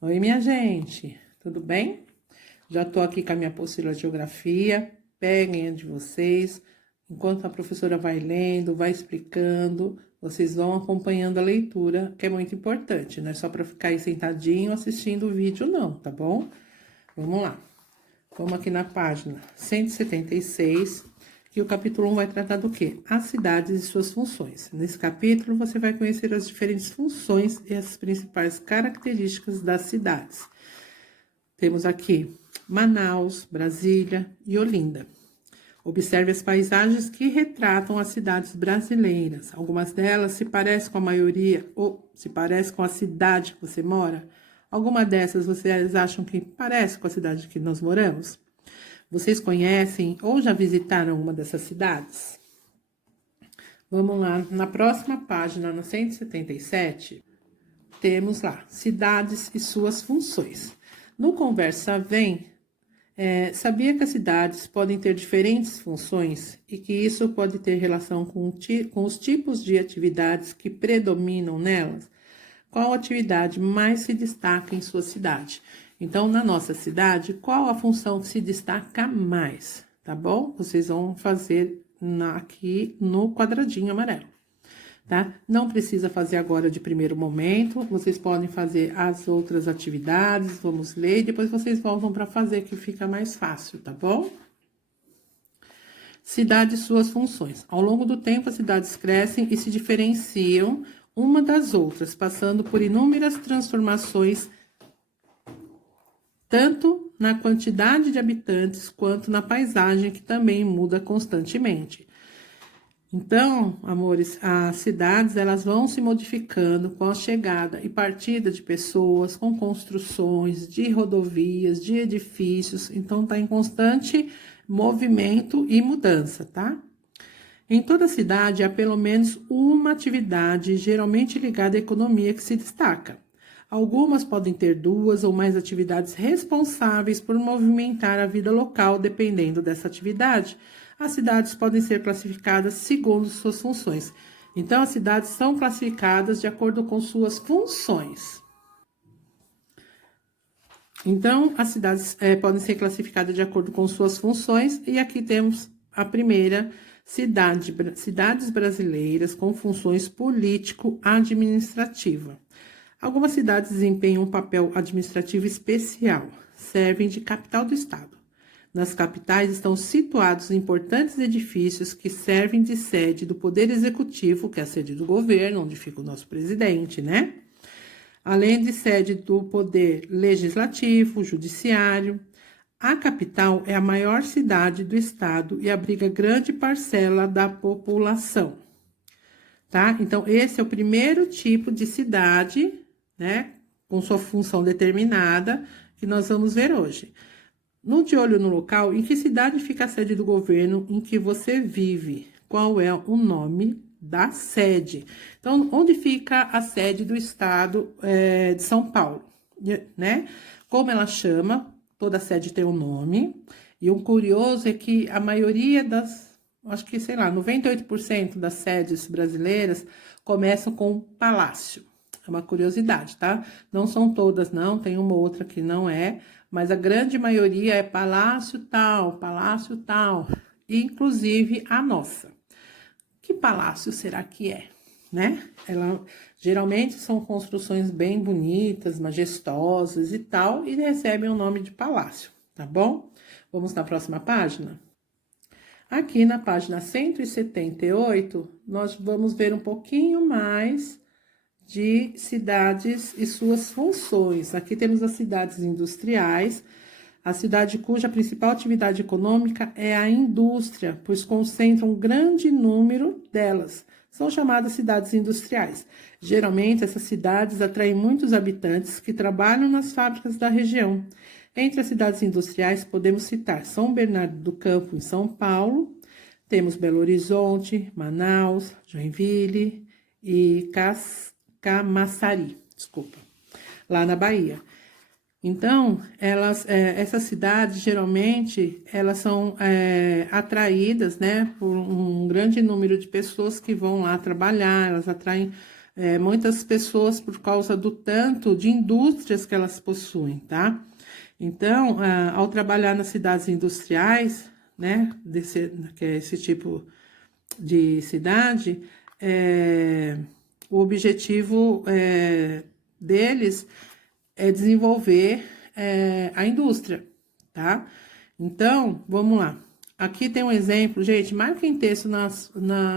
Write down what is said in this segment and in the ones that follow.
Oi, minha gente, tudo bem? Já tô aqui com a minha apostila de geografia. Peguem a de vocês. Enquanto a professora vai lendo, vai explicando, vocês vão acompanhando a leitura, que é muito importante, não é só para ficar aí sentadinho assistindo o vídeo, não, tá bom? Vamos lá. Vamos aqui na página 176, que o capítulo 1 vai tratar do quê? As cidades e suas funções. Nesse capítulo, você vai conhecer as diferentes funções e as principais características das cidades. Temos aqui Manaus, Brasília e Olinda. Observe as paisagens que retratam as cidades brasileiras. Algumas delas se parecem com a maioria ou se parecem com a cidade que você mora. Alguma dessas vocês acham que parece com a cidade que nós moramos? Vocês conhecem ou já visitaram uma dessas cidades? Vamos lá, na próxima página, na 177, temos lá, cidades e suas funções. No Conversa Vem, sabia que as cidades podem ter diferentes funções e que isso pode ter relação com os tipos de atividades que predominam nelas? Qual atividade mais se destaca em sua cidade? Então, na nossa cidade, qual a função que se destaca mais? Tá bom? Vocês vão fazer aqui no quadradinho amarelo, tá? Não precisa fazer agora de primeiro momento, vocês podem fazer as outras atividades, vamos ler, e depois vocês voltam para fazer, que fica mais fácil, tá bom? Cidade e suas funções. Ao longo do tempo, as cidades crescem e se diferenciam uma das outras, passando por inúmeras transformações, tanto na quantidade de habitantes quanto na paisagem, que também muda constantemente. Então, amores, as cidades elas vão se modificando com a chegada e partida de pessoas, com construções de rodovias, de edifícios. Então, está em constante movimento e mudança, tá? Em toda cidade há pelo menos uma atividade, geralmente ligada à economia, que se destaca. Algumas podem ter duas ou mais atividades responsáveis por movimentar a vida local, dependendo dessa atividade. As cidades podem ser classificadas segundo suas funções. Então, as cidades são classificadas de acordo com suas funções. Então, as cidades podem ser classificadas de acordo com suas funções, e aqui temos a primeira, cidades brasileiras com funções político-administrativa. Algumas cidades desempenham um papel administrativo especial, servem de capital do estado. Nas capitais estão situados importantes edifícios que servem de sede do Poder Executivo, que é a sede do governo, onde fica o nosso presidente, né? Além de sede do Poder Legislativo, Judiciário. A capital é a maior cidade do estado e abriga grande parcela da população, tá? Então, esse é o primeiro tipo de cidade, né, com sua função determinada, que nós vamos ver hoje. No De Olho no Local, em que cidade fica a sede do governo em que você vive? Qual é o nome da sede? Então, onde fica a sede do estado de São Paulo, né? Como ela chama? Toda sede tem um nome. E o curioso é que a maioria acho que, sei lá, 98% das sedes brasileiras começam com palácio. É uma curiosidade, tá? Não são todas, não, tem uma ou outra que não é, mas a grande maioria é palácio tal, inclusive a nossa. Que palácio será que é, né? Ela geralmente são construções bem bonitas, majestosas e tal, e recebem o nome de palácio, tá bom? Vamos na próxima página? Aqui na página 178, nós vamos ver um pouquinho mais de cidades e suas funções. Aqui temos as cidades industriais, a cidade cuja principal atividade econômica é a indústria, pois concentra um grande número delas. São chamadas cidades industriais. Geralmente, essas cidades atraem muitos habitantes que trabalham nas fábricas da região. Entre as cidades industriais, podemos citar São Bernardo do Campo, em São Paulo, temos Belo Horizonte, Manaus, Joinville e Camaçari, lá na Bahia. Então, essas cidades, geralmente, elas são atraídas, né, por um grande número de pessoas que vão lá trabalhar, elas atraem muitas pessoas por causa do tanto de indústrias que elas possuem, tá? Então, ao trabalhar nas cidades industriais, né, que é esse tipo de cidade, o objetivo deles é desenvolver a indústria, tá? Então, vamos lá. Aqui tem um exemplo, gente, marquem texto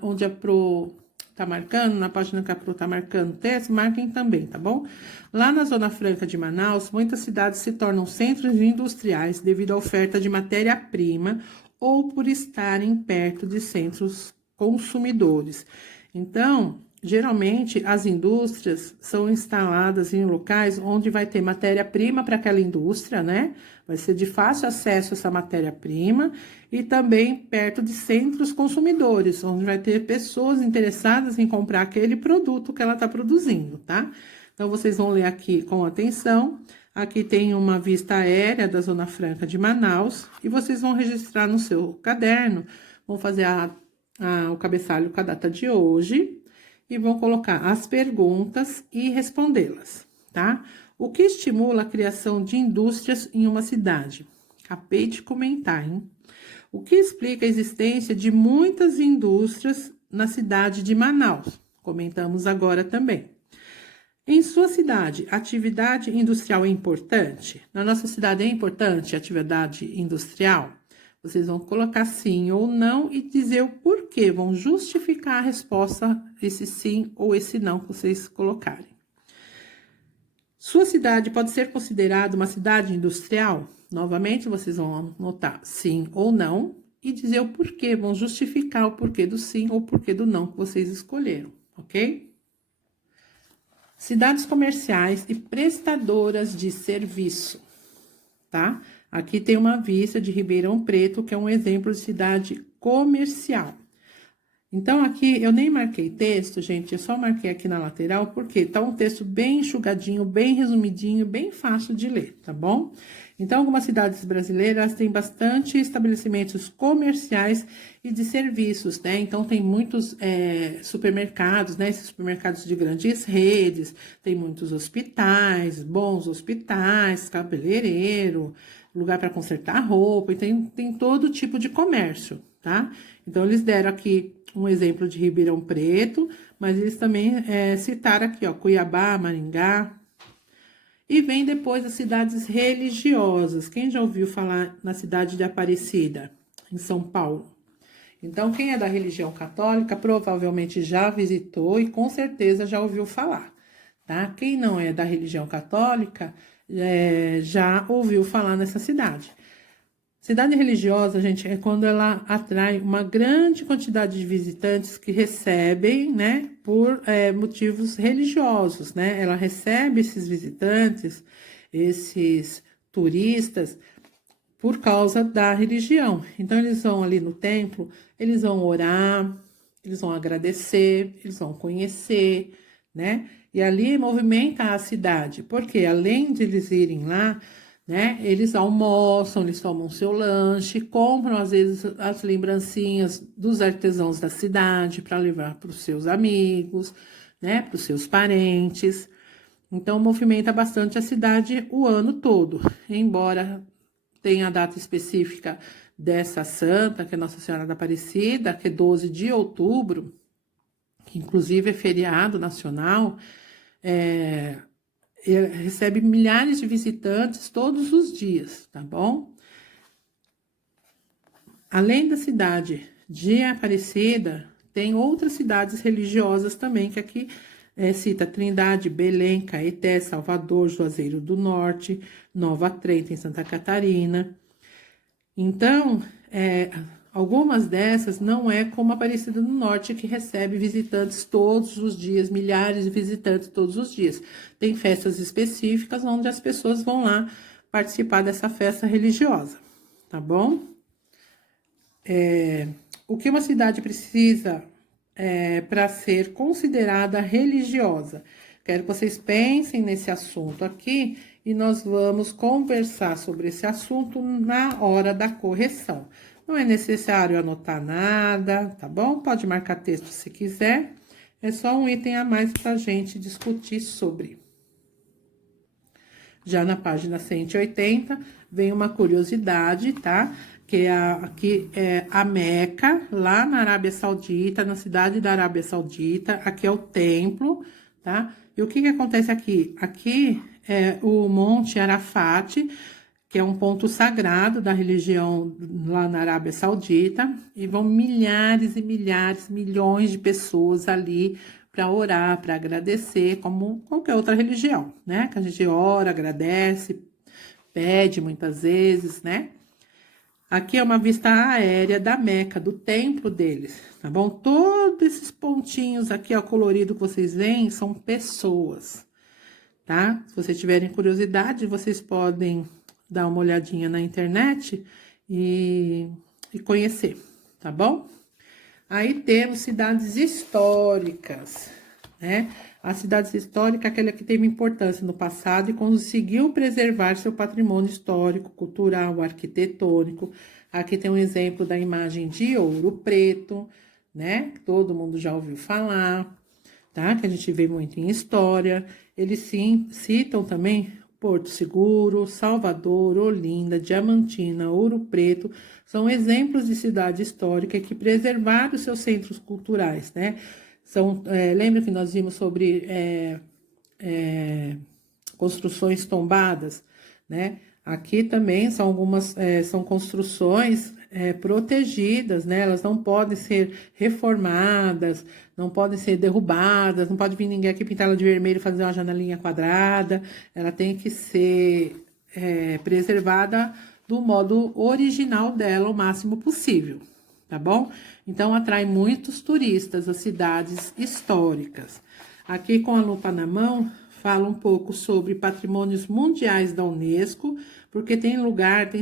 onde a Pro tá marcando, na página que a Pro tá marcando texto, marquem também, tá bom? Lá na Zona Franca de Manaus, muitas cidades se tornam centros industriais devido à oferta de matéria-prima ou por estarem perto de centros consumidores. Então, geralmente, as indústrias são instaladas em locais onde vai ter matéria-prima para aquela indústria, né? Vai ser de fácil acesso essa matéria-prima e também perto de centros consumidores, onde vai ter pessoas interessadas em comprar aquele produto que ela está produzindo, tá? Então, vocês vão ler aqui com atenção. Aqui tem uma vista aérea da Zona Franca de Manaus e vocês vão registrar no seu caderno, vão fazer o cabeçalho com a data de hoje e vão colocar as perguntas e respondê-las, tá? O que estimula a criação de indústrias em uma cidade? Acabei de comentar, hein? O que explica a existência de muitas indústrias na cidade de Manaus? Comentamos agora também. Em sua cidade, a atividade industrial é importante? Na nossa cidade é importante a atividade industrial? Vocês vão colocar sim ou não e dizer o porquê. Vão justificar a resposta, esse sim ou esse não que vocês colocarem. Sua cidade pode ser considerada uma cidade industrial? Novamente, vocês vão anotar sim ou não e dizer o porquê. Vão justificar o porquê do sim ou o porquê do não que vocês escolheram, ok? Cidades comerciais e prestadoras de serviço, tá? Aqui tem uma vista de Ribeirão Preto, que é um exemplo de cidade comercial. Então, aqui eu nem marquei texto, gente, eu só marquei aqui na lateral, porque tá um texto bem enxugadinho, bem resumidinho, bem fácil de ler, tá bom? Então, algumas cidades brasileiras têm bastante estabelecimentos comerciais e de serviços, né? Então, tem muitos supermercados, né? Esses supermercados de grandes redes, tem muitos hospitais, bons hospitais, cabeleireiro, lugar para consertar roupa, e tem todo tipo de comércio, tá? Então, eles deram aqui um exemplo de Ribeirão Preto, mas eles também citaram aqui, ó, Cuiabá, Maringá. E vem depois as cidades religiosas. Quem já ouviu falar na cidade de Aparecida, em São Paulo? Então, quem é da religião católica provavelmente já visitou e com certeza já ouviu falar, tá? Quem não é da religião católica já ouviu falar nessa cidade. Cidade religiosa, gente, é quando ela atrai uma grande quantidade de visitantes que recebem, né, por motivos religiosos, né? Ela recebe esses visitantes, esses turistas, por causa da religião. Então, eles vão ali no templo, eles vão orar, eles vão agradecer, eles vão conhecer, né? E ali movimenta a cidade, porque além de eles irem lá, né? Eles almoçam, eles tomam seu lanche, compram às vezes as lembrancinhas dos artesãos da cidade para levar para os seus amigos, né? Para os seus parentes. Então, movimenta bastante a cidade o ano todo, embora tenha a data específica dessa santa, que é Nossa Senhora da Aparecida, que é 12 de outubro, que inclusive é feriado nacional, recebe milhares de visitantes todos os dias, tá bom? Além da cidade de Aparecida, tem outras cidades religiosas também, que aqui cita Trindade, Belém, Caeté, Salvador, Juazeiro do Norte, Nova Trento, em Santa Catarina. Então, algumas dessas não é como Aparecida do Norte, que recebe visitantes todos os dias, milhares de visitantes todos os dias. Tem festas específicas onde as pessoas vão lá participar dessa festa religiosa, tá bom? O que uma cidade precisa para ser considerada religiosa? Quero que vocês pensem nesse assunto aqui e nós vamos conversar sobre esse assunto na hora da correção. Não é necessário anotar nada, tá bom? Pode marcar texto se quiser. é só um item a mais para a gente discutir sobre. Já na página 180, vem uma curiosidade, tá? Que aqui é a Meca, lá na Arábia Saudita, na cidade da Arábia Saudita. Aqui é o templo, tá? E o que que acontece aqui? Aqui é o Monte Arafat, que é um ponto sagrado da religião lá na Arábia Saudita, e vão milhares e milhares, milhões de pessoas ali para orar, para agradecer, como qualquer outra religião, né? Que a gente ora, agradece, pede muitas vezes, né? Aqui é uma vista aérea da Meca, do templo deles, tá bom? Todos esses pontinhos aqui, ó, colorido que vocês veem, são pessoas, tá? Se vocês tiverem curiosidade, vocês podem dar uma olhadinha na internet e conhecer, tá bom? Aí temos cidades históricas, né? A cidade histórica é aquela que teve importância no passado e conseguiu preservar seu patrimônio histórico, cultural, arquitetônico. Aqui tem um exemplo da imagem de Ouro Preto, né? Que todo mundo já ouviu falar, tá? Que a gente vê muito em história. Eles sim citam também Porto Seguro, Salvador, Olinda, Diamantina, Ouro Preto, são exemplos de cidade histórica que preservaram seus centros culturais, né? Lembra que nós vimos sobre construções tombadas, né? Aqui também são algumas, são construções protegidas, né? Elas não podem ser reformadas, não podem ser derrubadas, não pode vir ninguém aqui pintar ela de vermelho e fazer uma janelinha quadrada, ela tem que ser preservada do modo original dela o máximo possível, tá bom? Então, atrai muitos turistas às cidades históricas. Aqui, com a lupa na mão, fala um pouco sobre patrimônios mundiais da Unesco, porque tem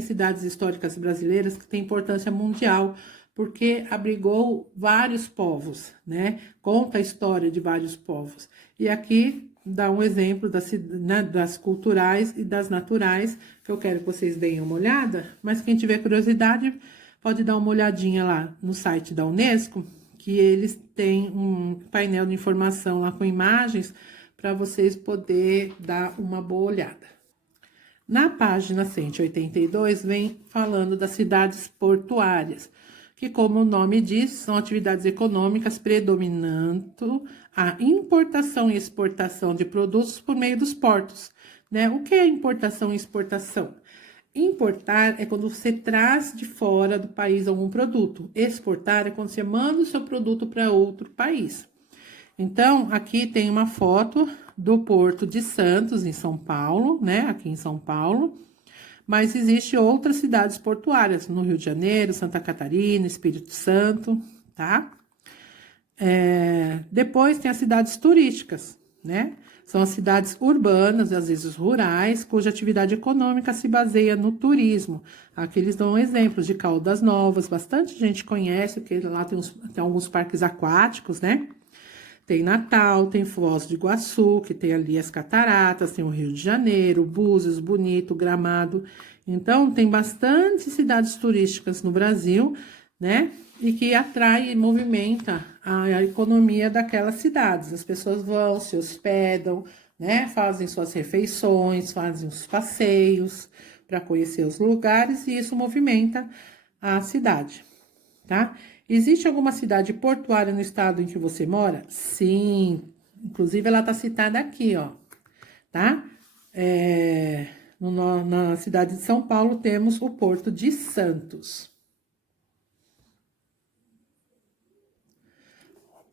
cidades históricas brasileiras que têm importância mundial, porque abrigou vários povos, né? Conta a história de vários povos. E aqui dá um exemplo das culturais e das naturais, que eu quero que vocês deem uma olhada, mas quem tiver curiosidade pode dar uma olhadinha lá no site da Unesco, que eles têm um painel de informação lá com imagens para vocês poderem dar uma boa olhada. Na página 182 vem falando das cidades portuárias, que, como o nome diz, são atividades econômicas predominando a importação e exportação de produtos por meio dos portos, né? O que é importação e exportação? Importar é quando você traz de fora do país algum produto. Exportar é quando você manda o seu produto para outro país. Então, aqui tem uma foto do Porto de Santos, em São Paulo, né? Aqui em São Paulo. Mas existem outras cidades portuárias, no Rio de Janeiro, Santa Catarina, Espírito Santo, tá? Depois tem as cidades turísticas, né? São as cidades urbanas, às vezes rurais, cuja atividade econômica se baseia no turismo. Aqui eles dão exemplos de Caldas Novas, bastante gente conhece, porque lá tem alguns parques aquáticos, né? Tem Natal, tem Foz do Iguaçu, que tem ali as cataratas, tem o Rio de Janeiro, Búzios, Bonito, Gramado. Então, tem bastante cidades turísticas no Brasil, né? E que atrai e movimenta a economia daquelas cidades. As pessoas vão, se hospedam, né? Fazem suas refeições, fazem os passeios para conhecer os lugares e isso movimenta a cidade, tá? Existe alguma cidade portuária no estado em que você mora? Sim, inclusive ela está citada aqui, ó, tá? Na cidade de São Paulo temos o Porto de Santos.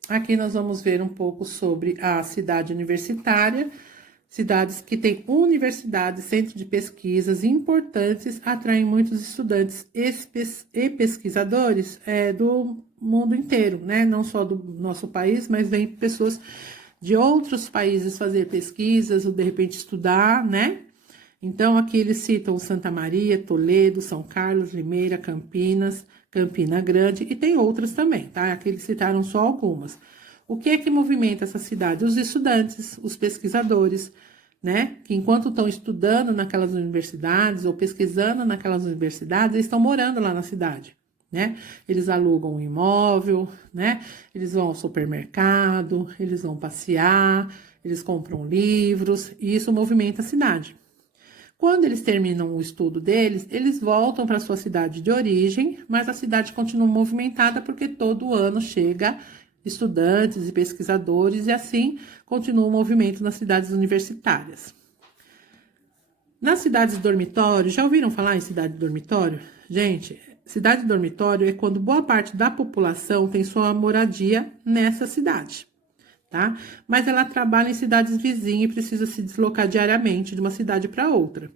Aqui nós vamos ver um pouco sobre a cidade universitária. Cidades que têm universidades, centros de pesquisas importantes, atraem muitos estudantes e pesquisadores do mundo inteiro, né? Não só do nosso país, mas vem pessoas de outros países fazer pesquisas ou de repente estudar, né? Então, aqui eles citam Santa Maria, Toledo, São Carlos, Limeira, Campinas, Campina Grande e tem outras também, tá? Aqui eles citaram só algumas. O que é que movimenta essa cidade? Os estudantes, os pesquisadores, né? Que enquanto estão estudando naquelas universidades ou pesquisando naquelas universidades, eles estão morando lá na cidade, né? Eles alugam um imóvel, né? Eles vão ao supermercado, eles vão passear, eles compram livros, e isso movimenta a cidade. Quando eles terminam o estudo deles, eles voltam para sua cidade de origem, mas a cidade continua movimentada porque todo ano chega estudantes e pesquisadores e assim continua o movimento nas cidades universitárias. Nas cidades dormitório, já ouviram falar em cidade dormitório? Gente, cidade dormitório é quando boa parte da população tem sua moradia nessa cidade, tá? Mas ela trabalha em cidades vizinhas e precisa se deslocar diariamente de uma cidade para outra.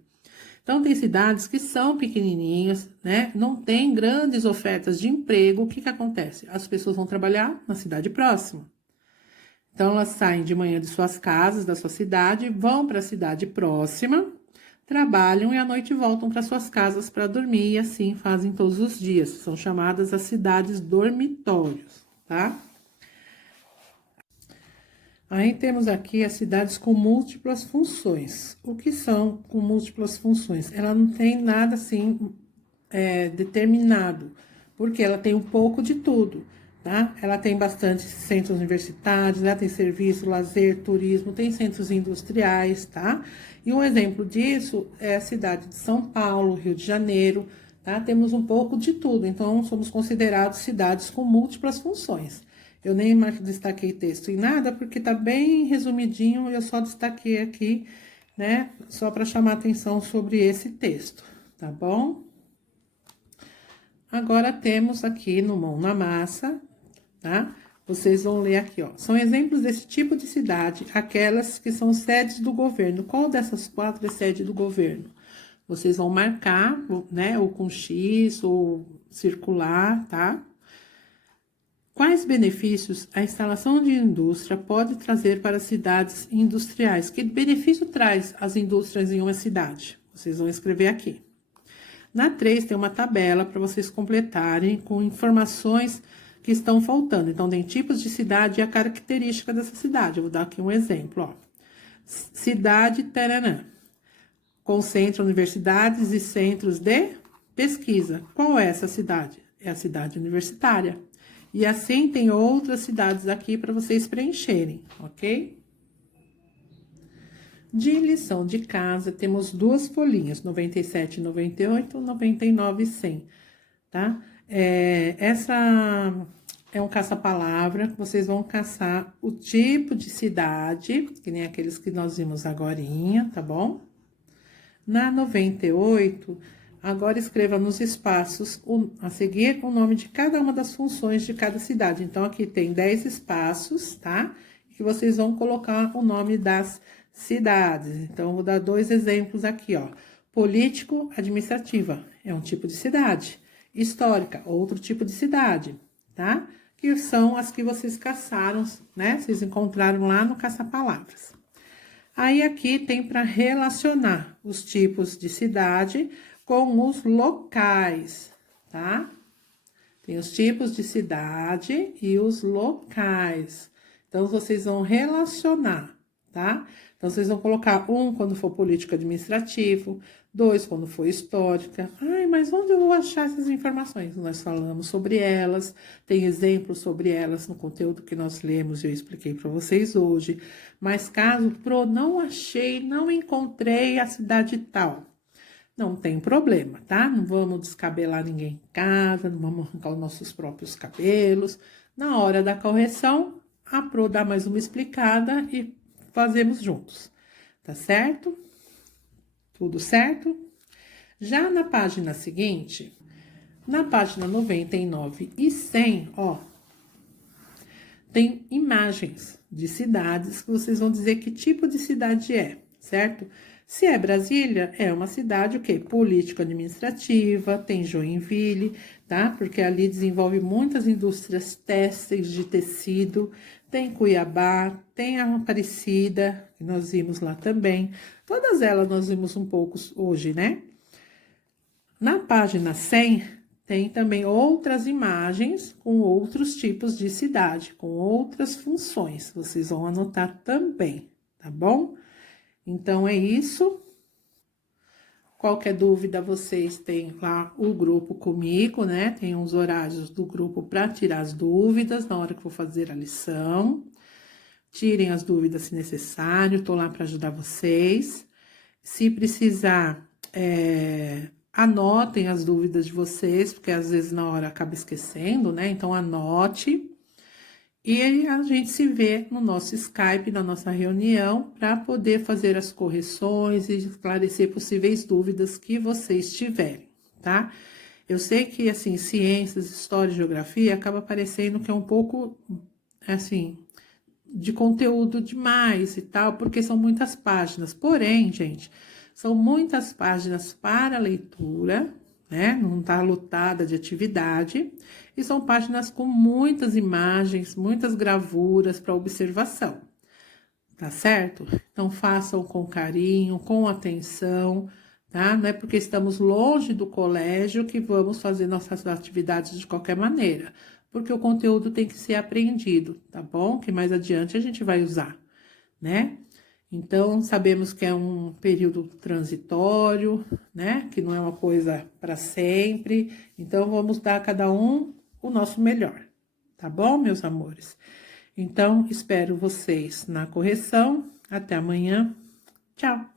Então, tem cidades que são pequenininhas, né? Não tem grandes ofertas de emprego. O que que acontece? As pessoas vão trabalhar na cidade próxima. Então, elas saem de manhã de suas casas, da sua cidade, vão para a cidade próxima, trabalham e à noite voltam para suas casas para dormir e assim fazem todos os dias. São chamadas as cidades dormitórios, tá? Aí temos aqui as cidades com múltiplas funções. O que são com múltiplas funções? Ela não tem nada assim determinado, porque ela tem um pouco de tudo, tá? Ela tem bastante centros universitários, ela tem serviço, lazer, turismo, tem centros industriais, tá? E um exemplo disso é a cidade de São Paulo, Rio de Janeiro, tá? Temos um pouco de tudo, então somos considerados cidades com múltiplas funções. Eu nem destaquei texto em nada, porque tá bem resumidinho, eu só destaquei aqui, né? Só para chamar atenção sobre esse texto, tá bom? Agora temos aqui no Mão na Massa, tá? Vocês vão ler aqui, ó. São exemplos desse tipo de cidade, aquelas que são sedes do governo. Qual dessas 4 é sede do governo? Vocês vão marcar, né? Ou com X, ou circular, tá? Quais benefícios a instalação de indústria pode trazer para as cidades industriais? Que benefício traz as indústrias em uma cidade? Vocês vão escrever aqui. Na 3 tem uma tabela para vocês completarem com informações que estão faltando. Então, tem tipos de cidade e a característica dessa cidade. Eu vou dar aqui um exemplo, ó. Cidade Taranã. Concentra universidades e centros de pesquisa. Qual é essa cidade? É a cidade universitária. E assim tem outras cidades aqui para vocês preencherem, ok? De lição de casa, temos 2 folhinhas, 97, 98, 99 e 100, tá? Essa é um caça-palavra, vocês vão caçar o tipo de cidade, que nem aqueles que nós vimos agorinha, tá bom? Na 98, agora escreva nos espaços a seguir o nome de cada uma das funções de cada cidade. Então, aqui tem 10 espaços, tá? Que vocês vão colocar o nome das cidades. Então, vou dar 2 exemplos aqui, ó. Político-administrativa é um tipo de cidade. Histórica, outro tipo de cidade, tá? Que são as que vocês caçaram, né? Vocês encontraram lá no caça-palavras. Aí, aqui tem para relacionar os tipos de cidade com os locais, tá? Tem os tipos de cidade e os locais. Então, vocês vão relacionar, tá? Então, vocês vão colocar 1 quando for político administrativo, 2 quando for histórica. Ai, mas onde eu vou achar essas informações? Nós falamos sobre elas, tem exemplos sobre elas no conteúdo que nós lemos e eu expliquei para vocês hoje. Mas caso, não achei, não encontrei a cidade tal. Não tem problema, tá? Não vamos descabelar ninguém em casa, não vamos arrancar os nossos próprios cabelos. Na hora da correção, a Pro dá mais uma explicada e fazemos juntos, tá certo? Tudo certo? Já na página seguinte, na página 99 e 100, ó, tem imagens de cidades que vocês vão dizer que tipo de cidade é, certo? Se é Brasília, é uma cidade, o quê? Político-administrativa, tem Joinville, tá? Porque ali desenvolve muitas indústrias têxteis de tecido, tem Cuiabá, tem a Aparecida, que nós vimos lá também. Todas elas nós vimos um pouco hoje, né? Na página 100, tem também outras imagens com outros tipos de cidade, com outras funções. Vocês vão anotar também, tá bom? Então, é isso. Qualquer dúvida, vocês têm lá o grupo comigo, né? Tem os horários do grupo para tirar as dúvidas na hora que for fazer a lição. Tirem as dúvidas se necessário, tô lá para ajudar vocês. Se precisar, anotem as dúvidas de vocês, porque às vezes na hora acaba esquecendo, né? Então, anote. E a gente se vê no nosso Skype, na nossa reunião, para poder fazer as correções e esclarecer possíveis dúvidas que vocês tiverem, tá? Eu sei que, assim, ciências, história e geografia acaba parecendo que é um pouco, assim, de conteúdo demais e tal, porque são muitas páginas. Porém, gente, são muitas páginas para leitura, né? Não tá lotada de atividade. E são páginas com muitas imagens, muitas gravuras para observação. Tá certo? Então, façam com carinho, com atenção, tá? Não é porque estamos longe do colégio que vamos fazer nossas atividades de qualquer maneira, porque o conteúdo tem que ser aprendido, tá bom? Que mais adiante a gente vai usar, né? Então, sabemos que é um período transitório, né? Que não é uma coisa para sempre. Então, vamos dar a cada um o nosso melhor, tá bom, meus amores? Então, espero vocês na correção. Até amanhã. Tchau!